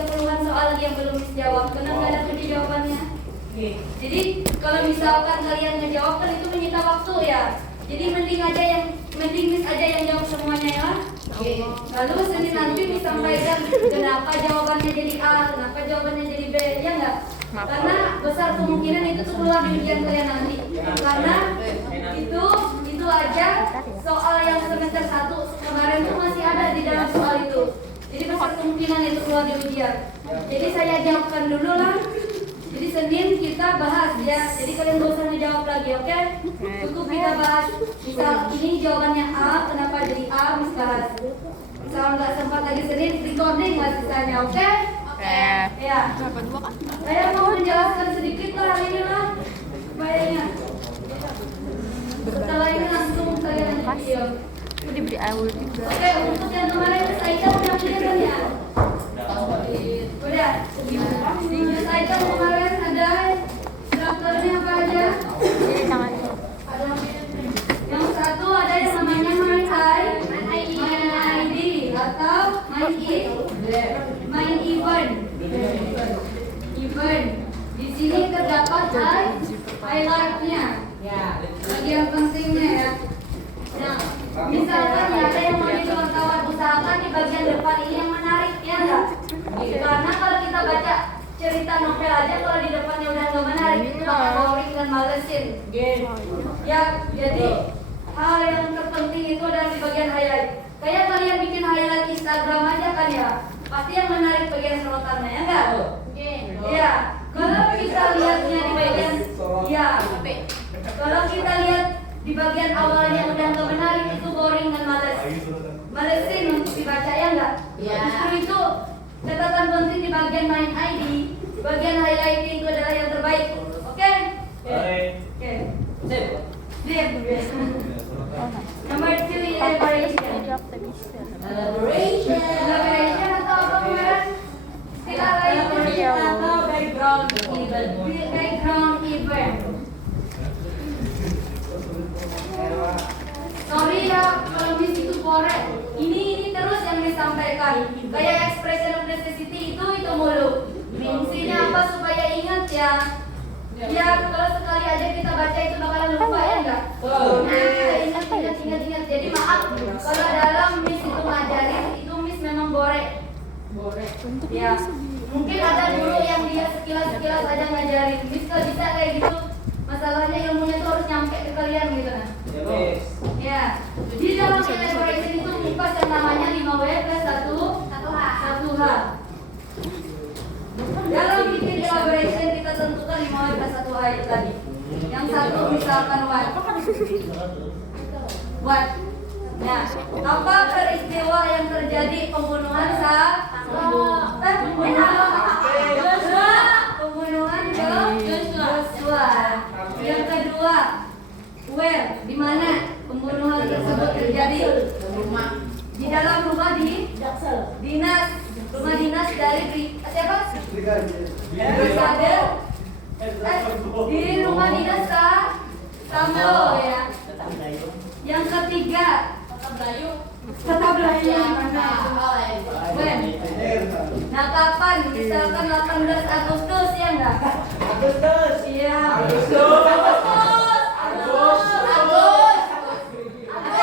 30-an soal lagi yang belum dijawab karena nggak ada kunci jawabannya. Jadi kalau misalkan kalian ngejawab kan itu menyita waktu ya. Jadi mending Miss aja yang jawab semuanya ya. Lalu Senin nanti Miss sampaikan kenapa jawabannya jadi A, kenapa jawabannya jadi B, ya enggak? Karena besar kemungkinan itu tuh keluar di ujian kalian nanti. Karena itu aja soal yang semester 1 kemarin tuh masih ada di dalam soal itu. Jadi besar kemungkinan itu keluar di ujian. Jadi saya jawabkan dulu lah. Jadi Senin kita bahas ya. Jadi kalian gak usah ngejawab lagi, oke? Cukup kita bahas. Misal ini jawabannya A, kenapa jadi A, Miss bahas. Misal nggak sempat lagi Senin, recording lah sisanya, oke? Ya. Saya mau menjelaskan sedikit lah ini lah. Bayangnya. Setelah ini langsung saya lanjut video. Diberi awal juga. Oke, untuk yang kemarin saya udah punya kan ya? Udah. Di news item kemarin ada daftarnya apa aja? Jadi tangan. Yang satu ada yang namanya main ID atau main event. Di sini terdapat highlightnya. Bagian pentingnya ya. Nah, misalkan ada yang mau jadi wartawan, usahakan di bagian depan ini yang menarik ya enggak? Karena kalau kita baca cerita novel aja kalau di depannya udah nggak menarik itu bakal boring dan malesin. Ya, jadi hal yang terpenting itu adalah di bagian highlight. Kayak kalian bikin highlight Instagram aja kan ya, pasti yang menarik bagian sorotannya ya enggak? Iya. Kalau kita lihatnya di bagian, ya. Kalau kita lihat di bagian awalnya udah nggak menarik itu boring dan malesin untuk dibaca ya enggak? Justru itu catatan penting di bagian main ID, bagian highlighting itu adalah yang terbaik. Oke? Oke. Sip. Nomor 2 elaboration. Elaboration atau apa kemarin? Istilah lainnya atau background event. Sorry ya kalau Miss itu korek. Ini terus yang disampaikan. Kayak expression of necessity itu mulu. Fungsinya apa supaya ingat ya? Ya kalau sekali aja kita baca itu bakalan lupa ya enggak? Ingat. Jadi maaf kalau dalam Miss itu ngajarin itu Miss memang borek. Ya. Mungkin ada dulu yang dia sekilas aja ngajarin. Miss kalau bisa kayak gitu. Masalahnya ilmunya tuh harus nyampe ke kalian gitu kan. Ya. Di dalam elaboration itu MUPAS yang namanya 5W plus 1H. Dalam bikin elaboration kita tentukan 5W plus 1H itu tadi. Yang satu misalkan what? Nah, apa peristiwa yang terjadi pembunuhan Joshua. Yang kedua, where, di mana pembunuhan tersebut terjadi? Di dalam rumah dinas. Rumah dinas dari siapa? Brigadir. Di rumah dinas Sambo ya. Yang ketiga, Kota Belayu. When? Nah kapan? Misalkan 18 Agustus ya enggak? Iya.